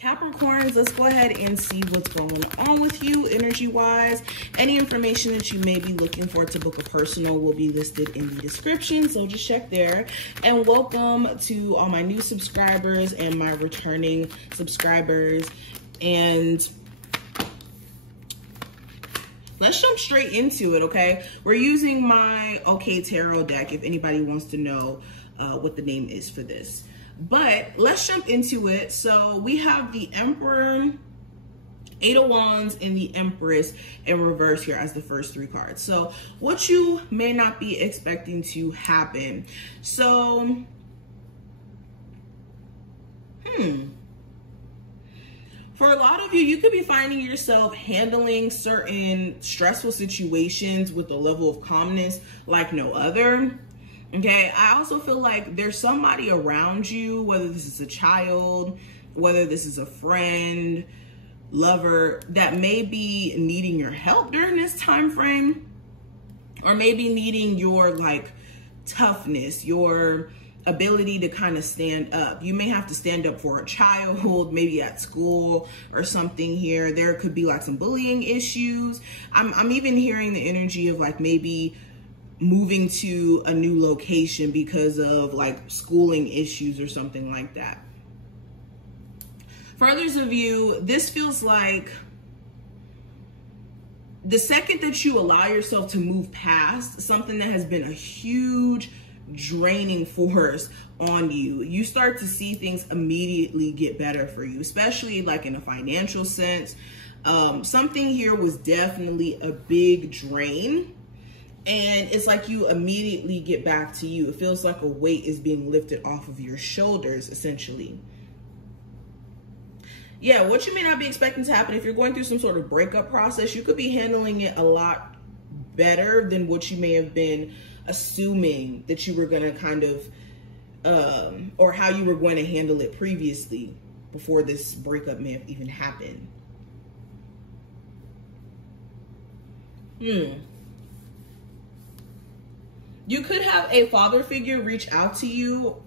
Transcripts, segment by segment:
Capricorns, let's go ahead and see what's going on with you energy-wise. Any information that you may be looking for to book a personal will be listed in the description, so just check there. And welcome to all my new subscribers and my returning subscribers. And let's jump straight into it, okay? We're using my OK Tarot deck if anybody wants to know what the name is for this. But let's jump into it. So we have the Emperor, Eight of Wands, and the Empress in reverse here as the first three cards. So what you may not be expecting to happen. So, for a lot of you, you could be finding yourself handling certain stressful situations with a level of calmness like no other. Okay, I also feel like there's somebody around you, whether this is a child, whether this is a friend, lover, that may be needing your help during this time frame, or maybe needing your like toughness, your ability to kind of stand up. You may have to stand up for a child, maybe at school or something here. There could be like some bullying issues. I'm even hearing the energy of like maybe moving to a new location because of like schooling issues or something like that. For others of you, this feels like the second that you allow yourself to move past something that has been a huge draining force on you, you start to see things immediately get better for you, especially like in a financial sense. Something here was definitely a big drain. And it's like you immediately get back to you. It feels like a weight is being lifted off of your shoulders, essentially. Yeah, what you may not be expecting to happen, if you're going through some sort of breakup process, you could be handling it a lot better than what you may have been assuming that you were going to kind of, or how you were going to handle it previously before this breakup may have even happened. You could have a father figure reach out to you,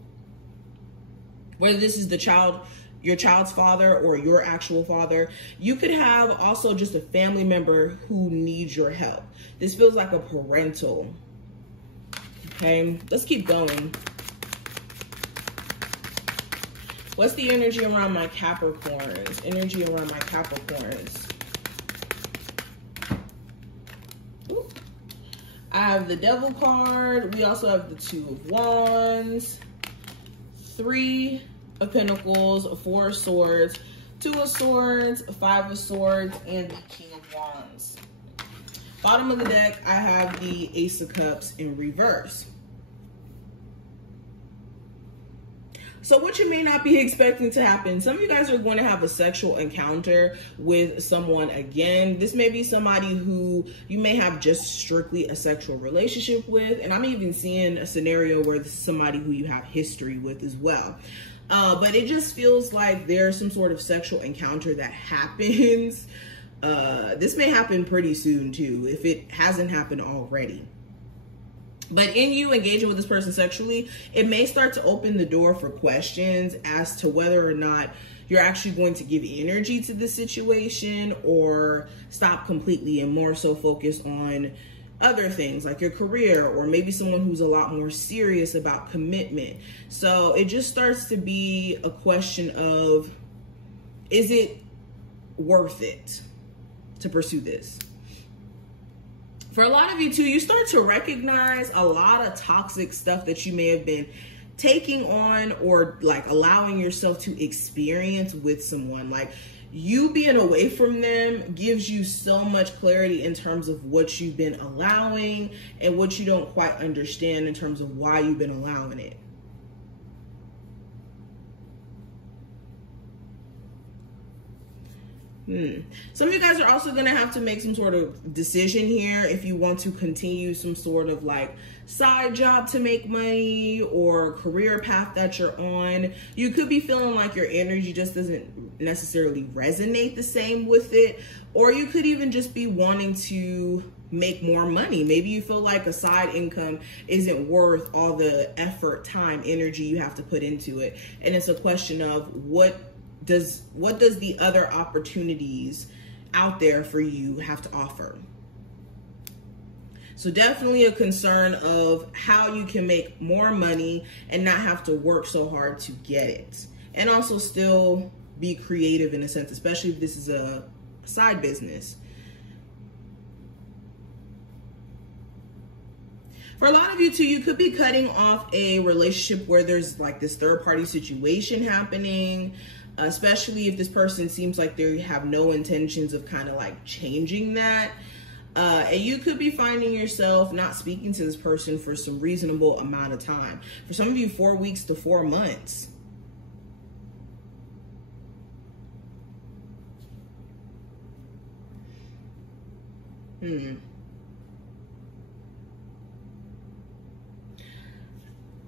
whether this is the child, your child's father, or your actual father. You could have also just a family member who needs your help. This feels like a parental. Okay, let's keep going. What's the energy around my Capricorns? Energy around my Capricorns. Ooh. I have the Devil card. We also have the Two of Wands, Three of Pentacles, Four of Swords, Two of Swords, Five of Swords, and the King of Wands. Bottom of the deck, I have the Ace of Cups in reverse. So what you may not be expecting to happen, some of you guys are going to have a sexual encounter with someone again. This may be somebody who you may have just strictly a sexual relationship with. And I'm even seeing a scenario where this is somebody who you have history with as well. But it just feels like there's some sort of sexual encounter that happens. This may happen pretty soon too, if it hasn't happened already. But in you engaging with this person sexually, it may start to open the door for questions as to whether or not you're actually going to give energy to the situation or stop completely and more so focus on other things like your career, or maybe someone who's a lot more serious about commitment. So it just starts to be a question of, is it worth it to pursue this? For a lot of you too, you start to recognize a lot of toxic stuff that you may have been taking on or like allowing yourself to experience with someone. Like you being away from them gives you so much clarity in terms of what you've been allowing and what you don't quite understand in terms of why you've been allowing it. Some of you guys are also going to have to make some sort of decision here if you want to continue some sort of like side job to make money or career path that you're on. You could be feeling like your energy just doesn't necessarily resonate the same with it, or you could even just be wanting to make more money. Maybe you feel like a side income isn't worth all the effort, time, energy you have to put into it. And it's a question of what what does the other opportunities out there for you have to offer? So definitely a concern of how you can make more money and not have to work so hard to get it. And also still be creative in a sense, especially if this is a side business. For a lot of you too, you could be cutting off a relationship where there's like this third party situation happening, especially if this person seems like they have no intentions of kind of like changing that. And you could be finding yourself not speaking to this person for some reasonable amount of time. For some of you, 4 weeks to 4 months.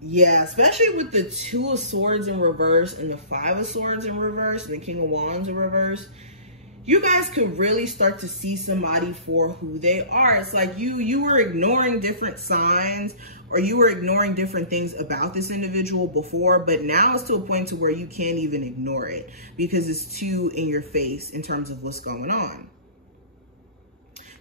Yeah, especially with the 2 of Swords in reverse and the 5 of Swords in reverse and the King of Wands in reverse. You guys could really start to see somebody for who they are. It's like you were ignoring different signs, or you were ignoring different things about this individual before, but now it's to a point to where you can't even ignore it because it's too in your face in terms of what's going on.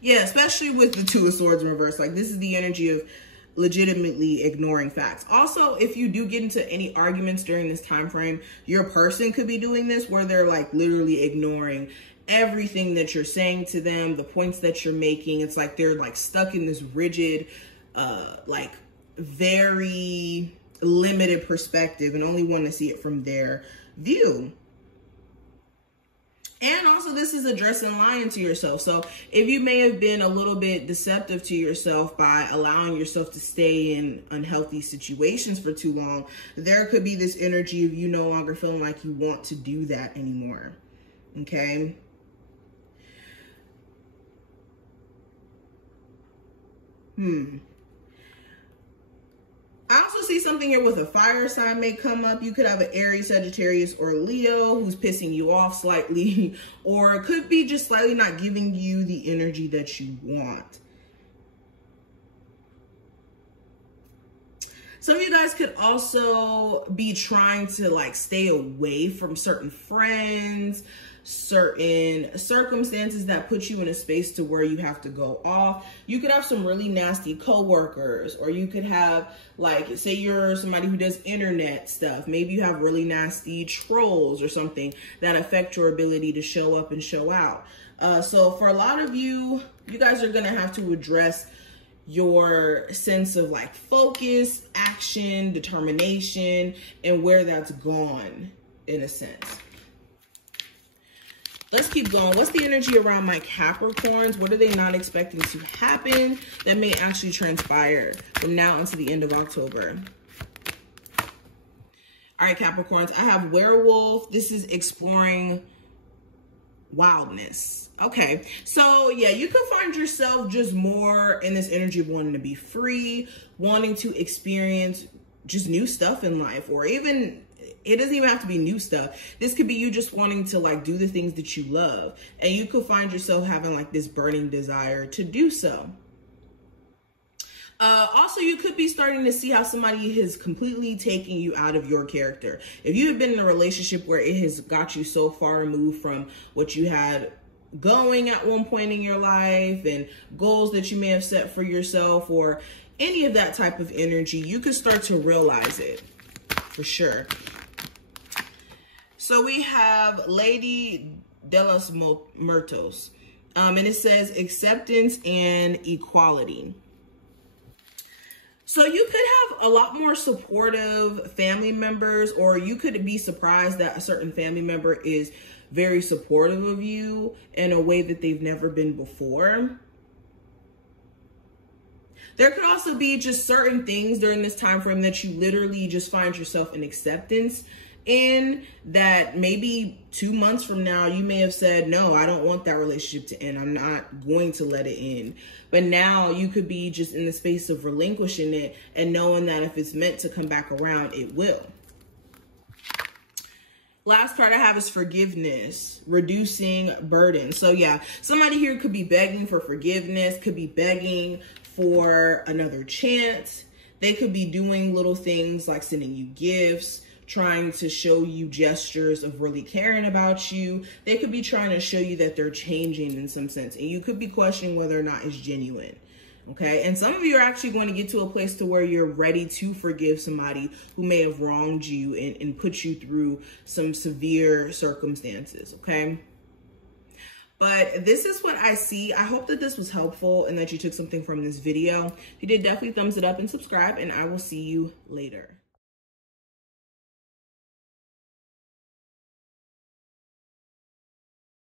Yeah, especially with the 2 of Swords in reverse. Like, this is the energy of legitimately ignoring facts. Also, if you do get into any arguments during this time frame, your person could be doing this where they're like literally ignoring everything that you're saying to them, the points that you're making. It's like they're like stuck in this rigid, like very limited perspective and only want to see it from their view. And also, this is addressing lying to yourself. So if you may have been a little bit deceptive to yourself by allowing yourself to stay in unhealthy situations for too long, there could be this energy of you no longer feeling like you want to do that anymore. Okay. I also see something here with a fire sign may come up. You could have an Aries, Sagittarius, or Leo who's pissing you off slightly, or it could be just slightly not giving you the energy that you want. Some of you guys could also be trying to like stay away from certain friends, certain circumstances that put you in a space to where you have to go off. You could have some really nasty coworkers, or you could have, like, say you're somebody who does internet stuff. Maybe you have really nasty trolls or something that affect your ability to show up and show out. So for a lot of you, you guys are going to have to address your sense of like focus, action, determination, and where that's gone in a sense. Let's keep going. What's the energy around my Capricorns? What are they not expecting to happen that may actually transpire from now until the end of October? All right, Capricorns, I have werewolf. This is exploring wildness. Okay, so yeah, you could find yourself just more in this energy of wanting to be free, wanting to experience just new stuff in life, or even, it doesn't even have to be new stuff. This could be you just wanting to like do the things that you love, and you could find yourself having like this burning desire to do so. Also, you could be starting to see how somebody is completely taking you out of your character. If you have been in a relationship where it has got you so far removed from what you had going at one point in your life and goals that you may have set for yourself, or any of that type of energy, you could start to realize it for sure. So we have Lady de los Muertos, and it says acceptance and equality. So you could have a lot more supportive family members, or you could be surprised that a certain family member is very supportive of you in a way that they've never been before. There could also be just certain things during this time frame that you literally just find yourself in acceptance in, that maybe 2 months from now you may have said, no, I don't want that relationship to end, I'm not going to let it end. But now you could be just in the space of relinquishing it and knowing that if it's meant to come back around, it will. Last card I have is forgiveness, reducing burden. So yeah, somebody here could be begging for forgiveness, could be begging for another chance. They could be doing little things like sending you gifts, trying to show you gestures of really caring about you. They could be trying to show you that they're changing in some sense, and you could be questioning whether or not it's genuine. Okay, and some of you are actually going to get to a place to where you're ready to forgive somebody who may have wronged you and put you through some severe circumstances. Okay, but this is what I see. I hope that this was helpful and that you took something from this video. If you did, definitely thumbs it up and subscribe, and I will see you later.